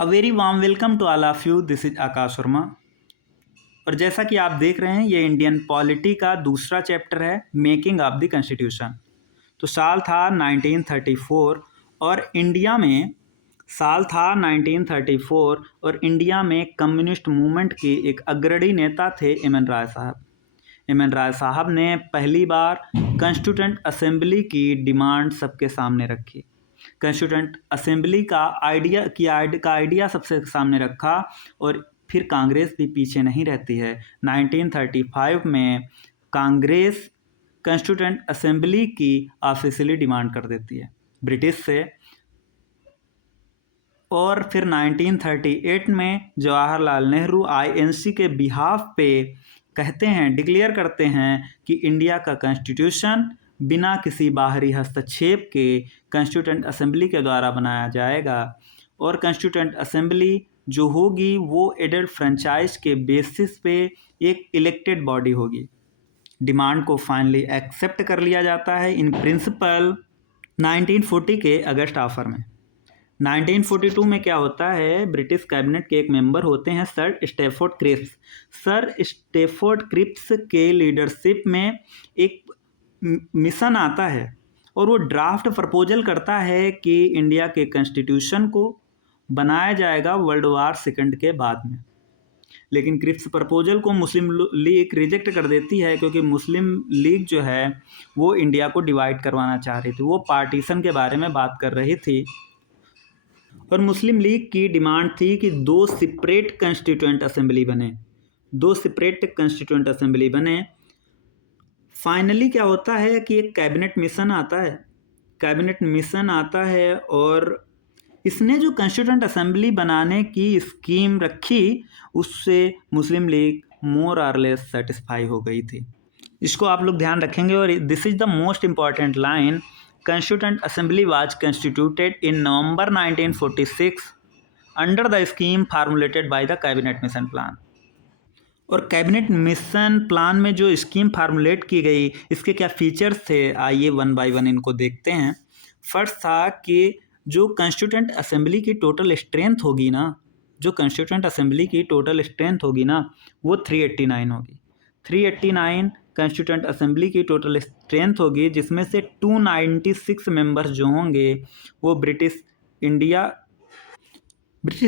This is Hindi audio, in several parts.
A very warm welcome to all of you. This is Akash Varma. और जैसा कि आप देख रहे हैं, ये इंडियन पॉलिटी का दूसरा चैप्टर है, मेकिंग ऑफ द कॉन्स्टिट्यूशन। तो साल था 1934 और इंडिया में कम्युनिस्ट मूवमेंट के एक अग्रणी नेता थे एम एन राय साहब। एम एन राय साहब ने पहली बार कॉन्स्टिट्यूएंट असेंबली की डिमांड सबके सामने रखी। कॉन्स्टिट्यूएंट असेंबली का आइडिया सबसे सामने रखा और फिर कांग्रेस भी पीछे नहीं रहती है। 1935 में कांग्रेस कॉन्स्टिट्यूएंट असेंबली की ऑफिशियली डिमांड कर देती है ब्रिटिश से। और फिर 1938 में जवाहरलाल नेहरू आईएनसी के बिहाफ पे कहते हैं, डिक्लेयर करते हैं कि इंडिया का कॉन्स्टिट्यूशन बिना किसी बाहरी हस्तक्षेप के कॉन्स्टिट्यूएंट असेंबली के द्वारा बनाया जाएगा और कॉन्स्टिट्यूएंट असेंबली जो होगी वो एडल्ट फ्रेंचाइज के बेसिस पे एक इलेक्टेड बॉडी होगी। डिमांड को फाइनली एक्सेप्ट कर लिया जाता है इन प्रिंसिपल 1940 के अगस्त ऑफर में। 1942 में क्या होता है, ब्रिटिश कैबिनेट के एक मेंबर होते हैं sir Stafford Cripps. Sir Stafford Cripps के लीडरशिप में एक मिशन आता है और वो ड्राफ्ट प्रपोजल करता है कि इंडिया के कॉन्स्टिट्यूशन को बनाया जाएगा वर्ल्ड वार सेकंड के बाद में। लेकिन क्रिप्स प्रपोजल को मुस्लिम लीग रिजेक्ट कर देती है, क्योंकि मुस्लिम लीग जो है वो इंडिया को डिवाइड करवाना चाह रही थी, वो पार्टीशन के बारे में बात कर रही थी। और मुस्लिम लीग की डिमांड थी कि दो सेपरेट कॉन्स्टिट्यूएंट असेंबली बने। फाइनली क्या होता है कि एक कैबिनेट मिशन आता है और इसने जो कॉन्स्टिट्यूएंट असेंबली बनाने की स्कीम रखी उससे मुस्लिम लीग मोर और लेस सेटिस्फाई हो गई थी। इसको आप लोग ध्यान रखेंगे। और this is the most important line, Constituent Assembly was constituted in November 1946 under the scheme formulated by the Cabinet Mission Plan। और कैबिनेट मिशन प्लान में जो स्कीम फार्मुलेट की गई, इसके क्या फीचर्स थे, आइए वन बाय वन इनको देखते हैं। फर्स्ट था कि जो कॉन्स्टिट्यूएंट असेंबली की टोटल स्ट्रेंथ होगी ना, वो 389 होगी। 389 कॉन्स्टिट्यूएंट असेंबली की टोटल स्ट्रेंथ होगी, जिसमें से 296 मेंबर्स जो होंगे वो ब्रिटिश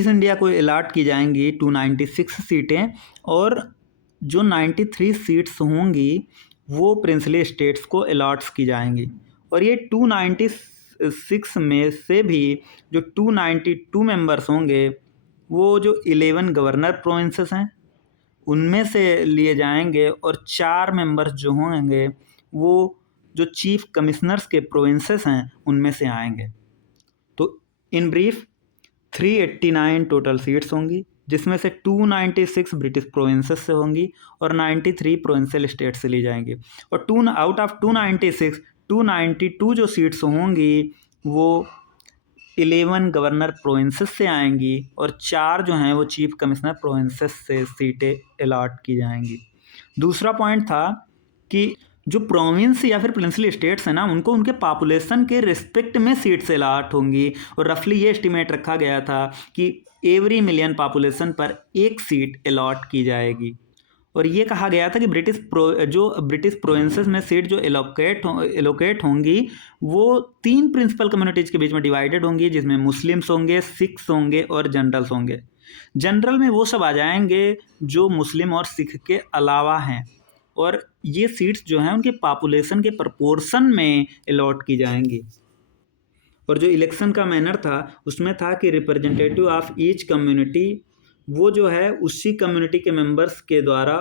इंडिया को अलाट की जाएंगी 296 सीटें, और जो 93 सीट्स होंगी वो प्रिंसली स्टेट्स को अलाट्स की जाएंगी। और ये 296 में से भी जो 292 मेंबर्स होंगे वो जो 11 गवर्नर प्रोविंसेस हैं उनमें से लिए जाएंगे, और 4 मेंबर्स जो होंगे वो जो चीफ कमिश्नर्स के प्रोविंसेस हैं उनमें से आएंगे। तो इन ब्रीफ 389 टोटल सीट्स होंगी, जिसमें से 296 ब्रिटिश प्रोविंसेस से होंगी और 93 प्रोविंशियल स्टेट से ली जाएंगी। और आउट ऑफ 296 292 जो सीट्स होंगी वो 11 गवर्नर प्रोविंसेस से आएंगी और 4 जो हैं वो चीफ कमिश्नर प्रोविंसेस से सीटें अलाट की जाएंगी। दूसरा पॉइंट था कि जो प्रोविंस या फिर प्रिंसली स्टेट्स हैं ना, उनको उनके पॉपुलेशन के रिस्पेक्ट में सीट्स अलाट होंगी। और रफली ये एस्टिमेट रखा गया था कि एवरी मिलियन पॉपुलेशन पर एक सीट अलाट की जाएगी। और ये कहा गया था कि ब्रिटिश प्रोविंसेस में सीट जो एलोकेट होंगी वो 3 प्रिंसिपल कम्युनिटीज़ के बीच में डिवाइडेड होंगी, जिसमें मुस्लिम्स होंगे, सिख्स होंगे और जनरल्स होंगे। जनरल में वो सब आ जाएंगे जो मुस्लिम और सिख के अलावा हैं, और ये सीट्स जो हैं उनके पॉपुलेशन के प्रपोर्शन में अलॉट की जाएंगी। और जो इलेक्शन का मैनर था उसमें था कि रिप्रेजेंटेटिव ऑफ ईच कम्युनिटी वो जो है उसी कम्युनिटी के मेंबर्स के द्वारा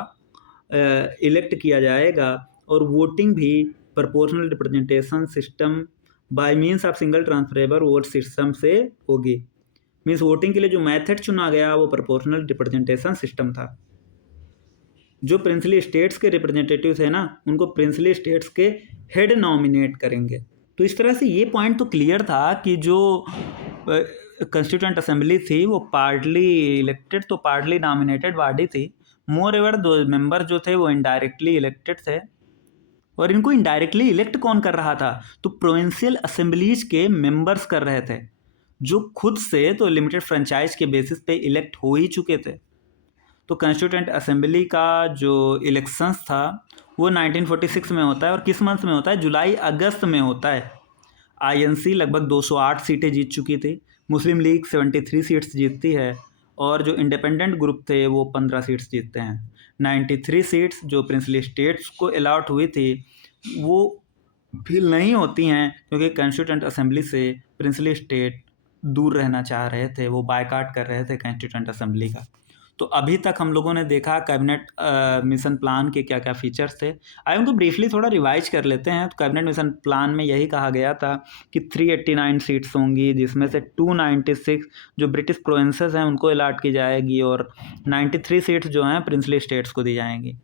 इलेक्ट किया जाएगा, और वोटिंग भी proportional representation system by means of single transferable vote system से होगी। मींस वोटिंग के लिए जो मेथड चुना गया वो प्रोपोर्शनल रिप्रेजेंटेशन सिस्टम था। जो प्रिंसली स्टेट्स के रिप्रेजेंटेटिव्स हैं ना, उनको प्रिंसली स्टेट्स के हेड नॉमिनेट करेंगे। तो इस तरह से ये पॉइंट तो क्लियर था कि जो कॉन्स्टिट्यूएंट असेंबली थी वो पार्टली इलेक्टेड तो पार्टली नॉमिनेटेड बॉडी थी। मोर एवर दो मेंबर जो थे वो इनडायरेक्टली इलेक्टेड थे। और इनको इनडायरेक्टली इलेक्ट कौन कर रहा था, तो प्रोविंशियल असेंबलीज के मेंबर्स कर रहे थे। जो खुद से तो लिमिटेड फ्रेंचाइज के बेसिस पे इलेक्ट हो ही चुके थे। तो कॉन्स्टिट्यूएंट असेंबली का जो इलेक्शंस था वो 1946 में होता है, और किस मंथ में होता है? जुलाई अगस्त में होता है। आईएनसी लगभग 208 सीटें जीत चुकी थी, मुस्लिम लीग 73 सीट्स जीतती है, और जो इंडिपेंडेंट ग्रुप थे वो 15 सीट्स जीतते हैं। 93 सीट्स जो प्रिंसली स्टेट्स को अलाउट हुई थी वो फिल नहीं होती हैं, क्योंकि कॉन्स्टिट्यूएंट असेंबली से प्रिंसली स्टेट दूर रहना चाह रहे थे, वो बायकाट कर रहे थे कॉन्स्टिट्यूएंट असेंबली का। तो अभी तक हम लोगों ने देखा कैबिनेट मिशन प्लान के क्या क्या फीचर्स थे। आइए उनको ब्रीफली थोड़ा रिवाइज कर लेते हैं। तो कैबिनेट मिशन प्लान में यही कहा गया था कि 389 सीट्स होंगी, जिसमें से 296 जो ब्रिटिश प्रोविंसेस हैं उनको अलाट की जाएगी, और 93 सीट्स जो हैं प्रिंसली स्टेट्स को दी जाएंगी।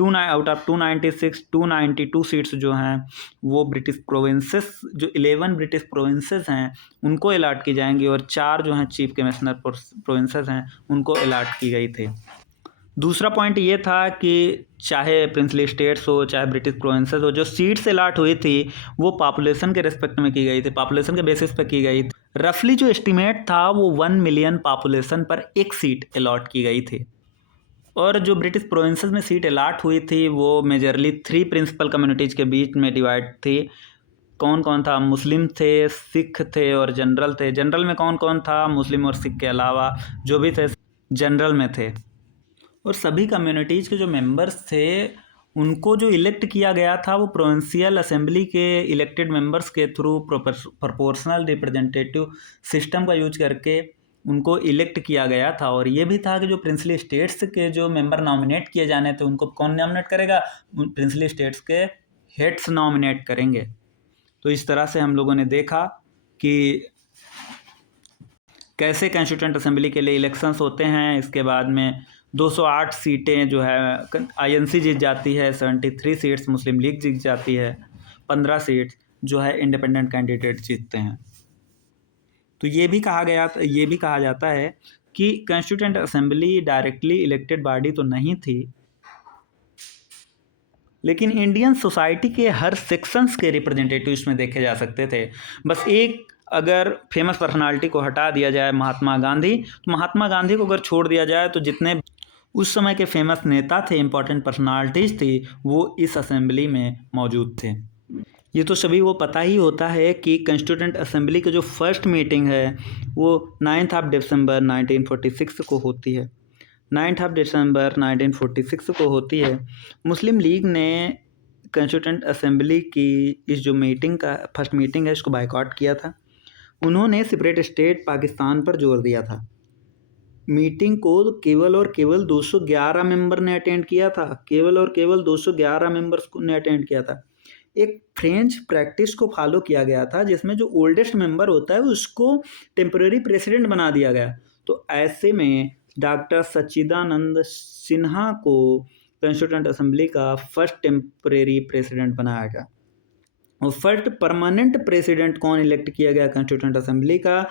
आउट ऑफ 296 292 सीट्स जो हैं वो ब्रिटिश प्रोविंसेस, जो 11 ब्रिटिश प्रोविंसेस हैं उनको अलाट की जाएंगी, और 4 जो हैं चीफ कमिश्नर प्रोविंसेस हैं उनको अलाट की गई थी। दूसरा पॉइंट ये था कि चाहे प्रिंसली स्टेट्स हो चाहे ब्रिटिश प्रोविंसेस हो, जो सीट्स अलाट हुई थी वो पॉपुलेशन के रिस्पेक्ट में की गई थी, पॉपुलेशन के बेसिस पे की गई थी। रफली जो एस्टिमेट था वो 1 मिलियन पॉपुलेशन पर एक सीट अलॉट की गई थी। और जो ब्रिटिश प्रोविंसेस में सीट अलाट हुई थी वो मेजरली 3 प्रिंसिपल कम्युनिटीज़ के बीच में डिवाइड थी। कौन कौन था? मुस्लिम थे, सिख थे और जनरल थे। जनरल में कौन कौन था? मुस्लिम और सिख के अलावा जो भी थे जनरल में थे। और सभी कम्युनिटीज़ के जो मेंबर्स थे उनको जो इलेक्ट किया गया था वो प्रोविंशियल असेंबली के इलेक्टेड मेंबर्स के थ्रू प्रोपोर्शनल रिप्रेजेंटेटिव सिस्टम का यूज करके उनको इलेक्ट किया गया था। और ये भी था कि जो प्रिंसली स्टेट्स के जो मेंबर नॉमिनेट किए जाने थे उनको कौन नॉमिनेट करेगा? प्रिंसली स्टेट्स के हेड्स नॉमिनेट करेंगे। तो इस तरह से हम लोगों ने देखा कि कैसे कॉन्स्टिट्यूएंट असेंबली के लिए इलेक्शंस होते हैं। इसके बाद में 208 सीटें जो है आईएनसी जीत जाती है, 73 सीट्स मुस्लिम लीग जीत जाती है, 15 सीट्स जो है इंडिपेंडेंट कैंडिडेट जीतते हैं। तो ये भी कहा जाता है कि constituent assembly directly elected body तो नहीं थी, लेकिन इंडियन सोसाइटी के हर सेक्शंस के रिप्रेजेंटेटिव इसमें देखे जा सकते थे। बस एक अगर फेमस पर्सनालिटी को हटा दिया जाए, महात्मा गांधी, तो महात्मा गांधी को अगर छोड़ दिया जाए तो जितने उस समय के फेमस नेता थे, इंपॉर्टेंट पर्सनालिटीज़ थी, वो इस असेंबली में मौजूद थे। ये तो सभी को पता ही होता है कि कॉन्स्टिट्यूएंट असेंबली की जो फर्स्ट मीटिंग है वो 9 दिसंबर 1946 को होती है। 9 दिसंबर 1946 को होती है। मुस्लिम लीग ने कॉन्स्टिट्यूएंट असेंबली की इस जो मीटिंग का फर्स्ट मीटिंग है इसको बायकॉट किया था। उन्होंने सेपरेट स्टेट पाकिस्तान पर जोर दिया था। मीटिंग को केवल और केवल 211 मेंबर ने अटेंड किया था, केवल और केवल 211 मेंबर्स ने अटेंड किया था। एक फ्रेंच प्रैक्टिस को फॉलो किया गया था जिसमें जो ओल्डेस्ट मेंबर होता है उसको टेम्पररी प्रेसिडेंट बना दिया गया। तो ऐसे में डॉक्टर सच्चिदानंद सिन्हा को कॉन्स्टिट्यूएंट असेंबली का फर्स्ट टेम्पररी प्रेसिडेंट बनाया गया। और फर्स्ट परमानेंट प्रेसिडेंट कौन इलेक्ट किया गया कॉन्स्टिट्यूएंट असेंबली का?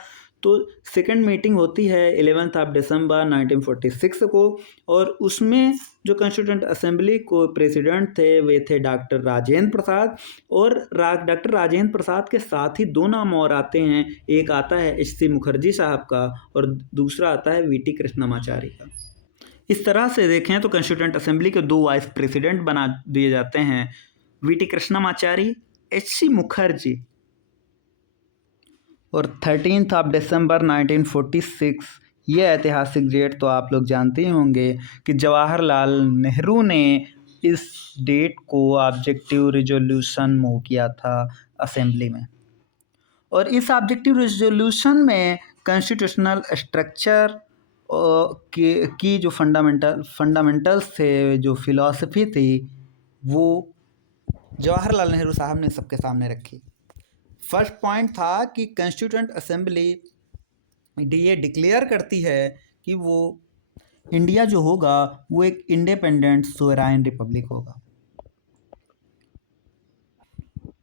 तो सेकंड मीटिंग होती है 11 दिसंबर 1946 को, और उसमें जो कॉन्स्टिट्यूएंट असेंबली को प्रेसिडेंट थे वे थे डॉक्टर राजेंद्र प्रसाद। और डॉक्टर राजेंद्र प्रसाद के साथ ही 2 नाम और आते हैं, एक आता है एच.सी. मुखर्जी साहब का और दूसरा आता है वी.टी. कृष्णमाचारी का। इस तरह से देखें तो कॉन्स्टिट्यूएंट असेंबली के 2 वाइस प्रेसिडेंट बना दिए जाते हैं, वी.टी. कृष्णमाचारी, एच.सी. मुखर्जी। और 13 दिसंबर 1946 ये ऐतिहासिक डेट तो आप लोग जानते ही होंगे कि जवाहरलाल नेहरू ने इस डेट को ऑब्जेक्टिव रिजोल्यूशन मूव किया था असेंबली में। और इस ऑब्जेक्टिव रिजोल्यूशन में कॉन्स्टिट्यूशनल स्ट्रक्चर की जो फंडामेंटल्स थे, जो फिलॉसफी थी, वो जवाहरलाल नेहरू साहब ने सबके सामने रखी। फर्स्ट पॉइंट था कि कॉन्स्टिट्यूएंट असेंबली ये डिक्लेयर करती है कि वो इंडिया जो होगा वो एक इंडिपेंडेंट सोवरेन रिपब्लिक होगा।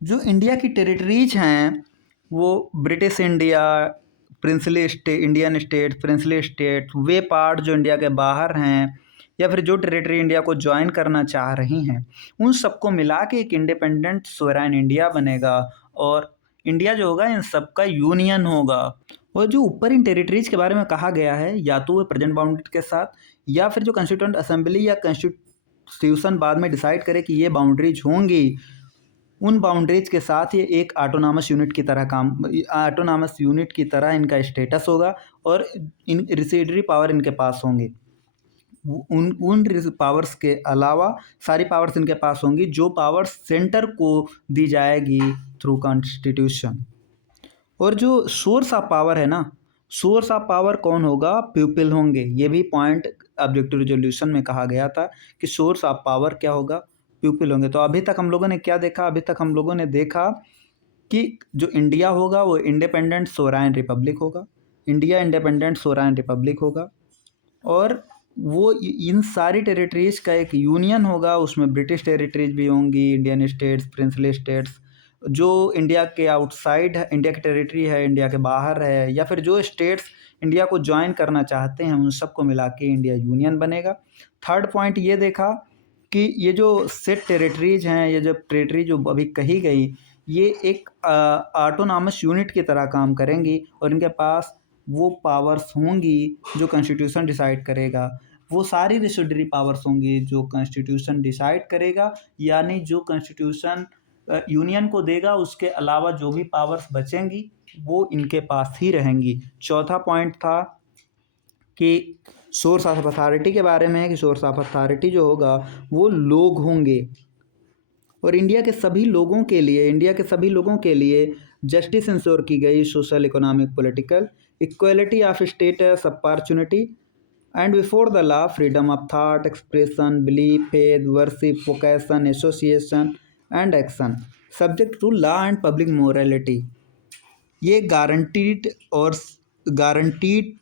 जो इंडिया की टेरिटरीज हैं वो British India, princely state, Indian state, princely state, वे पार्ट जो इंडिया के बाहर हैं या फिर जो टेरिटरी इंडिया को ज्वाइन करना चाह रही हैं, उन सबको मिला के एक इंडिपेंडेंट सोवरेन इंडिया बनेगा। और इंडिया जो होगा इन सबका यूनियन होगा। और जो ऊपर इन टेरिटरीज के बारे में कहा गया है, या तो वो प्रेजेंट बाउंड्री के साथ, या फिर जो कॉन्स्टिट्यूएंट असेंबली या कॉन्स्टिट्यूशन बाद में डिसाइड करे कि ये बाउंड्रीज होंगी, उन बाउंड्रीज के साथ ये एक ऑटोनॉमस यूनिट की तरह ऑटोनॉमस यूनिट की तरह इनका स्टेटस होगा, और इन रिसिडरी पावर इनके पास होंगे। उन पावर्स के अलावा सारी पावर्स इनके पास होंगी जो पावर्स सेंटर को दी जाएगी थ्रू कॉन्स्टिट्यूशन। और जो सोर्स ऑफ पावर है ना, सोर्स ऑफ पावर कौन होगा? पीपल होंगे। ये भी पॉइंट ऑब्जेक्टिव रिजोल्यूशन में कहा गया था कि सोर्स ऑफ पावर क्या होगा? पीपल होंगे। तो अभी तक हम लोगों ने क्या देखा? अभी तक हम लोगों ने देखा कि जो इंडिया होगा वो इंडिपेंडेंट सोवरेन रिपब्लिक होगा, इंडिया इंडिपेंडेंट सोवरेन रिपब्लिक होगा, और वो इन सारी टेरिटरीज का एक यूनियन होगा। उसमें ब्रिटिश टेरिटरीज भी होंगी, इंडियन स्टेट्स, प्रिंसली स्टेट्स, जो इंडिया के आउटसाइड है, इंडिया की टेरिटरी है, इंडिया के बाहर है, या फिर जो स्टेट्स इंडिया को ज्वाइन करना चाहते हैं, उन सबको मिला के इंडिया यूनियन बनेगा। थर्ड पॉइंट ये देखा कि ये जो सेट टेरिटरीज हैं, ये जो टेरिटरी जो अभी कही गई, ये एक ऑटोनॉमस यूनिट की तरह काम करेंगी, और इनके पास वो पावर्स होंगी जो कॉन्स्टिट्यूशन डिसाइड करेगा। वो सारी रिसिडरी पावर्स होंगी जो कॉन्स्टिट्यूशन डिसाइड करेगा, यानी जो कॉन्स्टिट्यूशन यूनियन को देगा उसके अलावा जो भी पावर्स बचेंगी वो इनके पास ही रहेंगी। चौथा पॉइंट था कि सोर्स ऑफ अथॉरिटी के बारे में है कि सोर्स ऑफ अथॉरिटी जो होगा वो लोग होंगे, और इंडिया के सभी लोगों के लिए जस्टिस इंश्योर की गई, social, economic, political, equality of status, opportunity and before the law, freedom of thought, expression, belief, faith, worship, vocation, association and action, subject to law and public morality. ये गारंटीड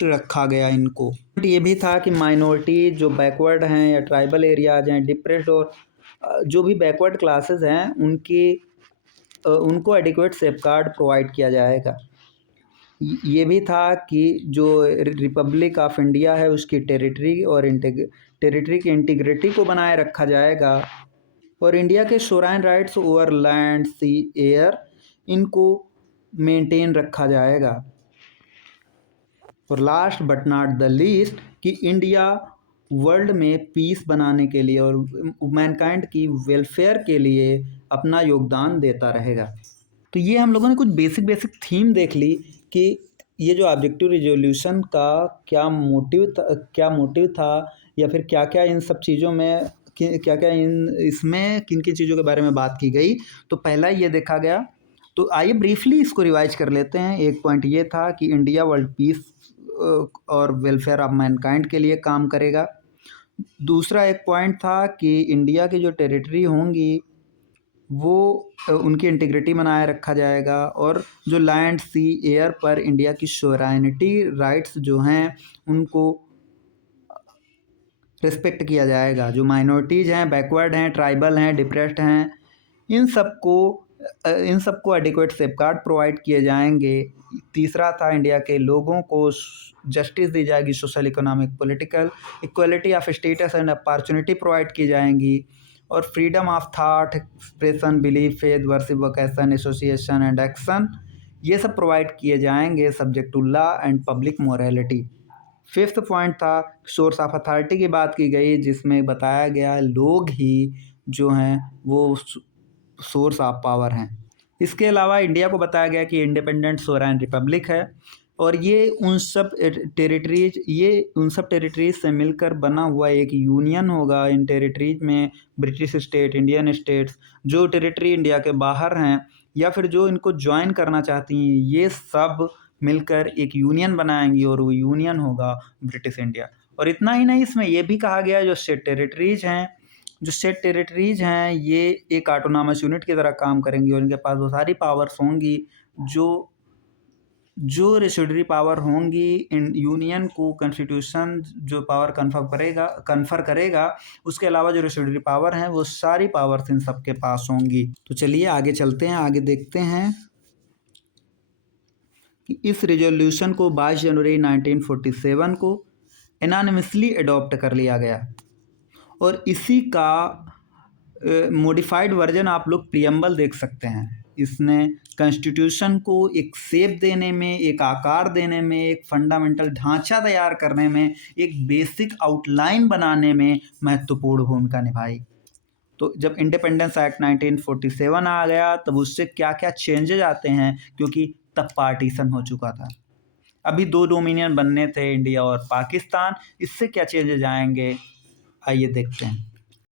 रखा गया इनको। ये भी था कि माइनॉरिटी जो बैकवर्ड हैं या ट्राइबल एरियाज हैं, डिप्रेस्ड, और जो भी बैकवर्ड क्लासेस हैं उनको एडिक्वेट सेफगार्ड प्रोवाइड किया जाएगा। ये भी था कि जो रिपब्लिक ऑफ इंडिया है उसकी टेरिटरी की इंटीग्रिटी को बनाए रखा जाएगा, और इंडिया के सोवरेन राइट्स ओवर लैंड, सी, एयर, इनको मेंटेन रखा जाएगा। और last but not the least कि इंडिया वर्ल्ड में पीस बनाने के लिए और मैनकाइंड की वेलफेयर के लिए अपना योगदान देता रहेगा। तो ये हम लोगों ने कुछ बेसिक थीम देख ली कि ये जो ऑब्जेक्टिव रिजोल्यूशन का क्या मोटिव था, या फिर क्या क्या इन सब चीज़ों में इसमें किन किन चीज़ों के बारे में बात की गई। तो पहला ये देखा गया, तो आइए ब्रीफली इसको रिवाइज कर लेते हैं। एक पॉइंट ये था कि इंडिया वर्ल्ड पीस और वेलफेयर ऑफ मैनकाइंड के लिए काम करेगा। दूसरा एक पॉइंट था कि इंडिया की जो टेरिटरी होंगी वो उनकी इंटीग्रिटी बनाए रखा जाएगा, और जो लैंड, सी, एयर पर इंडिया की सोवरेनिटी राइट्स जो हैं उनको रिस्पेक्ट किया जाएगा। जो माइनॉरिटीज़ हैं, बैकवर्ड हैं, ट्राइबल हैं, डिप्रेस्ड हैं, इन सबको एडिक्वेट सेफगार्ड प्रोवाइड किए जाएंगे। तीसरा था इंडिया के लोगों को जस्टिस दी जाएगी, social, economic, political, equality of status and opportunity provide की जाएंगी, और freedom of thought, expression, belief, faith, worship, vocation, association and action, ये सब प्रोवाइड किए जाएंगे subject to law and public morality. Fifth point था सोर्स ऑफ अथॉरिटी की बात की गई, जिसमें बताया गया लोग ही जो हैं वो सोर्स ऑफ पावर हैं। इसके अलावा इंडिया को बताया गया कि इंडिपेंडेंट सोवरेन रिपब्लिक है, और ये उन सब टेरिटरीज से मिलकर बना हुआ एक यूनियन होगा। इन टेरिटरीज में ब्रिटिश स्टेट, इंडियन स्टेट्स, जो टेरिटरी इंडिया के बाहर हैं या फिर जो इनको ज्वाइन करना चाहती हैं, ये सब मिलकर एक यूनियन बनाएंगी, और वो यूनियन होगा ब्रिटिश इंडिया। और इतना ही नहीं, इसमें यह भी कहा गया जो सेट टेरिटरीज हैं ये एक ऑटोनॉमस यूनिट की तरह काम करेंगी, और इनके पास वो सारी पावर्स होंगी जो रेसिडरी पावर होंगी। इन यूनियन को कॉन्स्टिट्यूशन जो पावर कन्फर करेगा, उसके अलावा जो रेसिडरी पावर हैं वो सारी पावर्स इन सबके पास होंगी। तो चलिए आगे चलते हैं, आगे देखते हैं कि इस रेजोल्यूशन को 22 जनवरी 1947 को एनानिमसली अडॉप्ट कर लिया गया, और इसी का मॉडिफाइड वर्जन आप लोग प्रियम्बल देख सकते हैं। इसने कॉन्स्टिट्यूशन को एक शेप देने में, एक आकार देने में, एक फंडामेंटल ढांचा तैयार करने में, एक बेसिक आउटलाइन बनाने में महत्वपूर्ण भूमिका निभाई। तो जब इंडिपेंडेंस एक्ट 1947 आ गया तब उससे क्या क्या चेंजेज आते हैं, क्योंकि तब पार्टीशन हो चुका था, अभी 2 डोमिनियन बनने थे, इंडिया और पाकिस्तान। इससे क्या चेंजेज आएंगे, आइए देखते हैं।